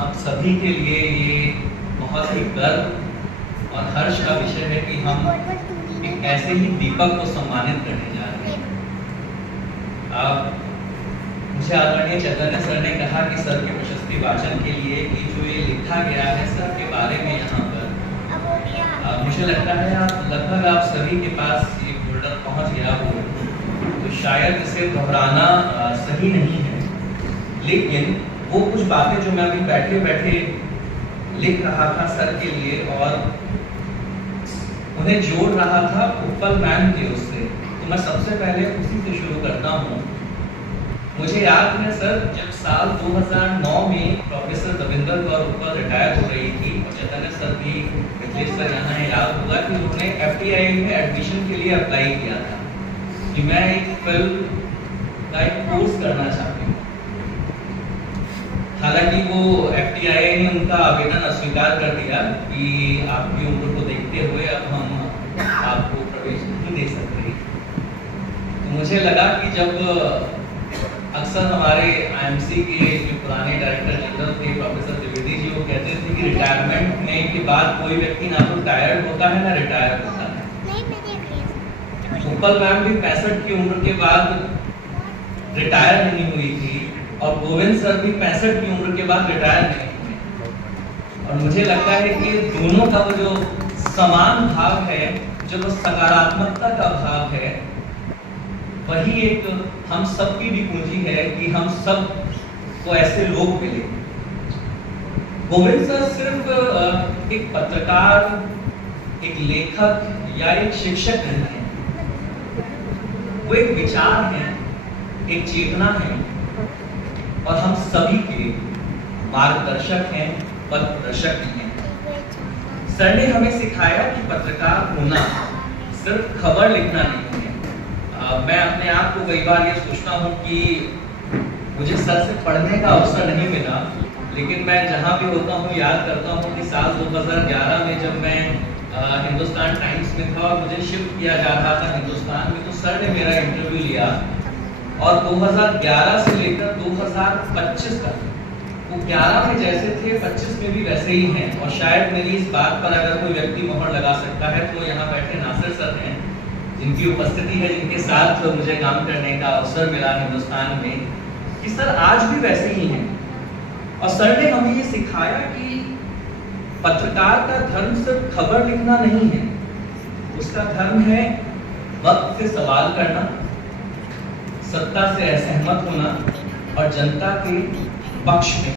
हम सभी के लिए ये बहुत ही गर्व और हर्ष का विषय है कि हम एक ऐसे ही दीपक को सम्मानित करने जा रहे हैं। मुझे आदरणीय चैतन्य सर ने कहा कि सर के प्रशस्ति वाचन के लिए कि जो ये लिखा गया है सर के बारे में यहाँ पर, मुझे लगता है लगभग आप सभी के पास ये फोल्डर पहुँच गया हो, तो शायद इसे दोहराना सही नहीं है, लेकिन वो कुछ बातें जो मैं अभी बैठे बैठे लिख रहा था सर के लिए और उन्हें जोड़ रहा था उत्पल मैम के उससे, तो मैं सबसे पहले उसी से शुरू करता हूँ। मुझे याद है सर, जब साल 2009 में प्रोफेसर दविंदर कौर उत्पल रिटायर हो रही थी और चैतन्य सर भी, मिथिलेश सर यहाँ याद होगा कि उन्होंने FTI में एडमिशन के लिए अप्लाई किया था कि मैं एक फिल्म का एक कोर्स करना चाहती हूँ। हालांकि वो FTI ने उनका आवेदन अस्वीकार कर दिया कि आपकी उम्र को देखते हुए अब हम आपको प्रवेश नहीं दे सकते। तो मुझे लगा कि जब अक्सर हमारे IMC के जो पुराने डायरेक्टर जनरल थे प्रोफेसर द्विवेदी जी, वो कहते थे कि रिटायरमेंट में के बाद कोई व्यक्ति ना तो टायर्ड होता है ना रिटायर होता है। उत्पल मैम भी 65 की उम्र के बाद रिटायर नहीं हुई थी और गोविंद सर भी 65 की उम्र के बाद रिटायर नहीं हुए। और मुझे लगता है कि दोनों का वो जो समान भाव है, जो वो सकारात्मकता का भाव है, वही एक हम सबकी भी पूंजी है कि हम सब को ऐसे लोग मिले। गोविंद सर सिर्फ एक पत्रकार, एक लेखक या एक शिक्षक नहीं है, वो एक विचार है, एक चेतना है और हम सभी के मार्गदर्शक हैं, पथप्रदर्शक हैं। सर ने हमें सिखाया कि पत्रकार होना सिर्फ खबर लिखना नहीं है। मैं अपने आप को कई बार ये सोचता हूँ कि मुझे सर से पढ़ने का अवसर नहीं मिला, लेकिन मैं जहाँ भी होता हूँ याद करता हूँ कि साल 2011 में जब मैं हिंदुस्तान टाइम्स में था और मुझे शिफ्ट किया जा रहा था हिंदुस्तान में, तो सर ने मेरा इंटरव्यू लिया और 2011 से लेकर 2025 तक वो 11 में जैसे थे 25 में भी वैसे ही हैं। और शायद मेरी इस बात पर अगर कोई व्यक्ति मोहर लगा सकता है तो यहाँ बैठे नासिर सर हैं, जिनकी उपस्थिति है, जिनके साथ मुझे काम करने का अवसर मिला हिंदुस्तान में, कि सर आज भी वैसे ही हैं। और सर ने हमें ये सिखाया कि पत्रकार का धर्म सिर्फ खबर लिखना नहीं है, उसका धर्म है वक्त से सवाल करना, सत्ता से असहमत होना और जनता के पक्ष में